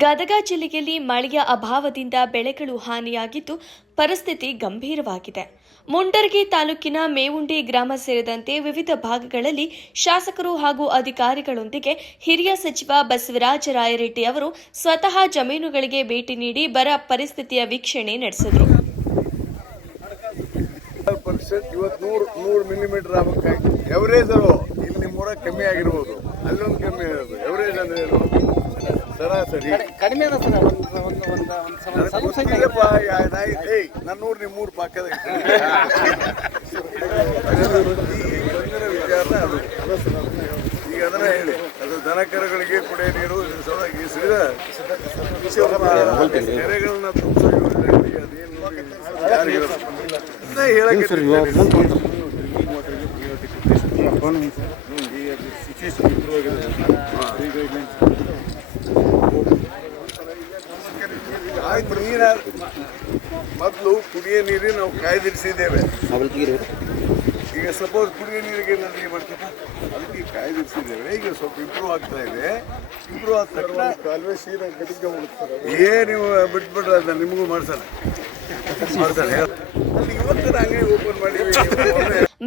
ಗದಗ ಜಿಲ್ಲೆಯಲ್ಲಿ ಮಳೆಯ ಅಭಾವದಿಂದ ಬೆಳೆಗಳು ಹಾನಿಯಾಗಿದ್ದು ಪರಿಸ್ಥಿತಿ ಗಂಭೀರವಾಗಿದೆ. ಮುಂಡರಗಿ ತಾಲೂಕಿನ ಮೇವುಂಡಿ ಗ್ರಾಮ ಸೇರಿದಂತೆ ವಿವಿಧ ಭಾಗಗಳಲ್ಲಿ ಶಾಸಕರು ಹಾಗೂ ಅಧಿಕಾರಿಗಳೊಂದಿಗೆ ಹಿರಿಯ ಸಚಿವ ಬಸವರಾಜ ರಾಯರೆಡ್ಡಿ ಅವರು ಸ್ವತಃ ಜಮೀನುಗಳಿಗೆ ಭೇಟಿ ನೀಡಿ ಬರ ಪರಿಸ್ಥಿತಿಯ ವೀಕ್ಷಣೆ ನಡೆಸಿದರು. ಕಮ್ಮಿ ಆಗಿರ್ಬೋದು, ಅಲ್ಲೊಂದು ಕಮ್ಮಿ ಇರೋದು. ಎವರೇಜ್ ಅಂದ್ರೆ ಸರಾಸರಿ ಕಡಿಮೆ ಅದ ಸರ್. ನನ್ನ ಊರು ನಿಮ್ಮೂರು ಪಕ್ಕದ ವಿಚಾರ ಅದು. ಈಗ ಅದನ್ನ ಹೇಳಿ, ಅದು ದನ ಕರುಗಳಿಗೆ ಕುಡಿಯ ನೀರು ಕೆರೆಗಳನ್ನ ಆಯ್ತು. ನೀರ ಮೊದಲು ಕುಡಿಯೋ ನೀರಿಗೆ ನಾವು ಕಾಯ್ದಿರಿಸಿದ್ದೇವೆ. ಈಗ ಸಪೋಸ್ ಕುಡಿಯೋ ನೀರಿಗೆ ಏನಾದ್ರು ಮಾಡ್ತೀವಿ, ಅದಕ್ಕೆ ಕಾಯ್ದಿರಿಸಿದ್ದೇವೆ. ಈಗ ಸ್ವಲ್ಪ ಇಂಪ್ರೂವ್ ಆಗ್ತಾ ಇದೆ. ಇಂಪ್ರೂವ್ ಆದ ತಕ್ಷಣ ಕಾಲುವೆ ಸೀದಾ ಗಡಿಗೆ ಹೋಗ್ತಾರೆ. ನೀವು ಬಿಟ್ಬಿಟ್ರೆ ಅದನ್ನ ನಿಮಗೂ ಮಾಡ್ಸಲ್ಲ. ಇವತ್ತರ ಅಂಗಡಿ ಓಪನ್ ಮಾಡಿವಿ.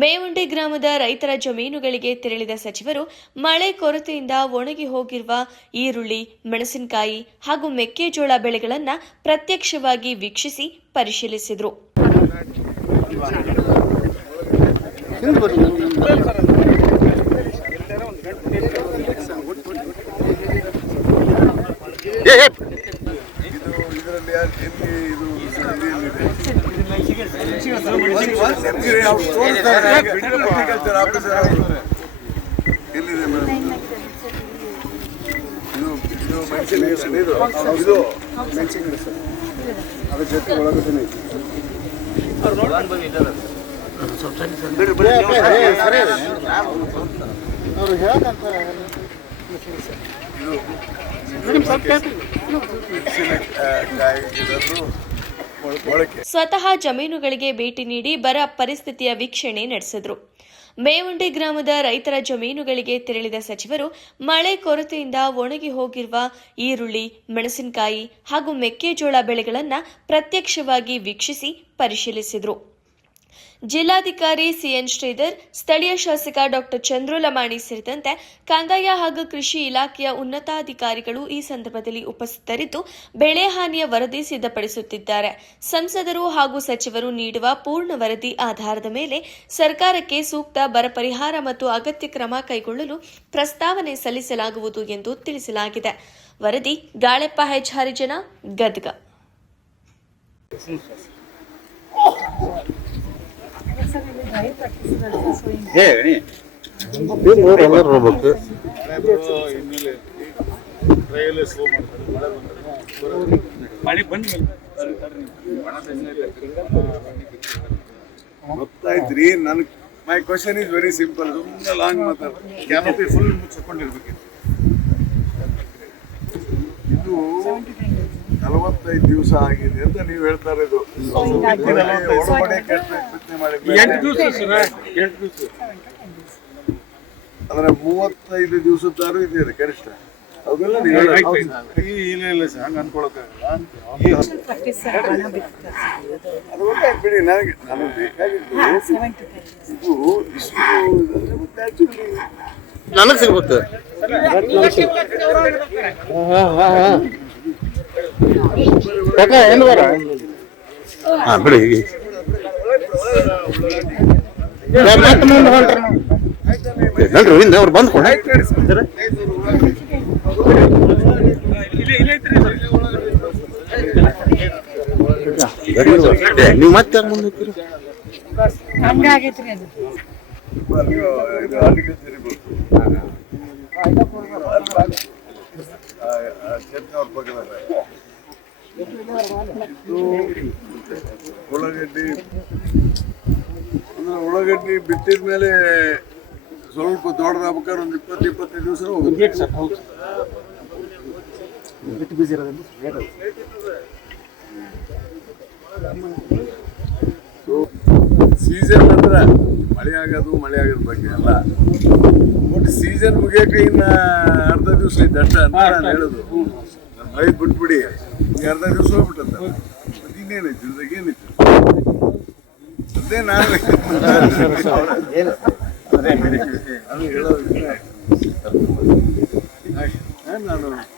ಮೇವುಂಡಿ ಗ್ರಾಮದ ರೈತರ ಜಮೀನುಗಳಿಗೆ ತೆರಳಿದ ಸಚಿವರು ಮಳೆ ಕೊರತೆಯಿಂದ ಒಣಗಿ ಹೋಗಿರುವ ಈರುಳ್ಳಿ, ಮೆಣಸಿನಕಾಯಿ ಹಾಗೂ ಮೆಕ್ಕೆಜೋಳ ಬೆಳೆಗಳನ್ನು ಪ್ರತ್ಯಕ್ಷವಾಗಿ ವೀಕ್ಷಿಸಿ ಪರಿಶೀಲಿಸಿದರು. ಅದ್ರ ಜೊತೆ ಒಳಗಡೆ ಸ್ವತಃ ಜಮೀನುಗಳಿಗೆ ಭೇಟಿ ನೀಡಿ ಬರ ಪರಿಸ್ಥಿತಿಯ ವೀಕ್ಷಣೆ ನಡೆಸಿದರು. ಮೇವುಂಡಿ ಗ್ರಾಮದ ರೈತರ ಜಮೀನುಗಳಿಗೆ ತೆರಳಿದ ಸಚಿವರು ಮಳೆ ಕೊರತೆಯಿಂದ ಒಣಗಿ ಹೋಗಿರುವ ಈರುಳ್ಳಿ, ಮೆಣಸಿನಕಾಯಿ ಹಾಗೂ ಮೆಕ್ಕೆಜೋಳ ಬೆಳೆಗಳನ್ನು ಪ್ರತ್ಯಕ್ಷವಾಗಿ ವೀಕ್ಷಿಸಿ ಪರಿಶೀಲಿಸಿದರು. ಜಿಲ್ಲಾಧಿಕಾರಿ ಸಿಎನ್ ಶ್ರೀಧರ್, ಸ್ಥಳೀಯ ಶಾಸಕ ಡಾ ಚಂದ್ರಲಮಾಣಿ ಸೇರಿದಂತೆ ಕಂದಾಯ ಹಾಗೂ ಕೃಷಿ ಇಲಾಖೆಯ ಉನ್ನತಾಧಿಕಾರಿಗಳು ಈ ಸಂದರ್ಭದಲ್ಲಿ ಉಪಸ್ಥಿತರಿದ್ದು ಬೆಳೆ ಹಾನಿಯ ವರದಿ ಸಿದ್ಧಪಡಿಸುತ್ತಿದ್ದಾರೆ. ಸಂಸದರು ಹಾಗೂ ಸಚಿವರು ನೀಡುವ ಪೂರ್ಣ ವರದಿ ಆಧಾರದ ಮೇಲೆ ಸರ್ಕಾರಕ್ಕೆ ಸೂಕ್ತ ಬರ ಪರಿಹಾರ ಮತ್ತು ಅಗತ್ಯ ಕ್ರಮ ಕೈಗೊಳ್ಳಲು ಪ್ರಸ್ತಾವನೆ ಸಲ್ಲಿಸಲಾಗುವುದು ಎಂದು ತಿಳಿಸಲಾಗಿದೆ. ವರದಿ ಗಾಳೆಪ್ಪ ಹೆಚ್ ಹರಿಜನ, ಗದಗ. ಗೊತ್ತಾಯ್ತ್ರಿ. ನನ್ my question is very simple. ಸುಮ್ಮನೆ ಲಾಂಗ್ ಮಾತಾಡ್ತಾರೆ. ಕ್ಯಾನೋಪಿ ಫುಲ್ ಮುಚ್ಚಿಕೊಂಡಿರ್ಬೇಕಿತ್ತು. ಇದು 45 ದಿವಸ ಆಗಿದೆ ಅಂತ ನೀವು ಹೇಳ್ತಾ ಇರೋದು. ಅಂದ್ರೆ 35 ದಿವಸದ್ದಾರು ಇದೆ ಕನಿಷ್ಠ. ಅವೆಲ್ಲ ಇಲ್ಲ ಸರ್, ಹಂಗೆ ಅನ್ಕೊಳಕ್ಕಾಗಲ್ಲ. ಅದು ಗೊತ್ತಾಯ್ತು ಬಿಡಿ. ನನಗೆ ಬೇಕಾಗಿದ್ದು ಇದು ಇಷ್ಟು ನನಗೆ ಸಿಗ್ಬೇಕು. ಬಿಡಿ ಅವ್ರು ಬಂದ್ ಕೊಡ. ನೀವು ಮತ್ತೆ ಮುಂದೆ ಉಳ್ಳಾಗಡ್ಡಿ ಬಿತ್ತಿದ ಮೇಲೆ ಸ್ವಲ್ಪ ದೊಡ್ಡದಾಗ್ಬೇಕಾದ್ರೆ ಒಂದು 20-25 ದಿವಸ ಹೋಗುತ್ತೆ. ಸೀಸನ್ ಅಂದ್ರೆ ಮಳೆ ಆಗೋದು ಬಗ್ಗೆ ಅಲ್ಲ. ಬಟ್ ಸೀಸನ್ ಮುಗಿಯಕ್ಕೆ ಇನ್ನ ಅರ್ಧ ದಿವಸ ಐತೆ ಅಷ್ಟ ಅಂತ ನಾನು ಹೇಳೋದು. ನನ್ನ ಆಯ್ತು ಬಿಟ್ಬಿಡಿ ಈಗ ಅರ್ಧ ದಿವಸ ಹೋಗ್ಬಿಟ್ಟಂತ ಇನ್ನೇನೈತಿ ಇದ್ರಾಗ ಏನಿತ್ತು ಅದೇ ನಾನು ಅದು ಹೇಳೋದು ನಾನು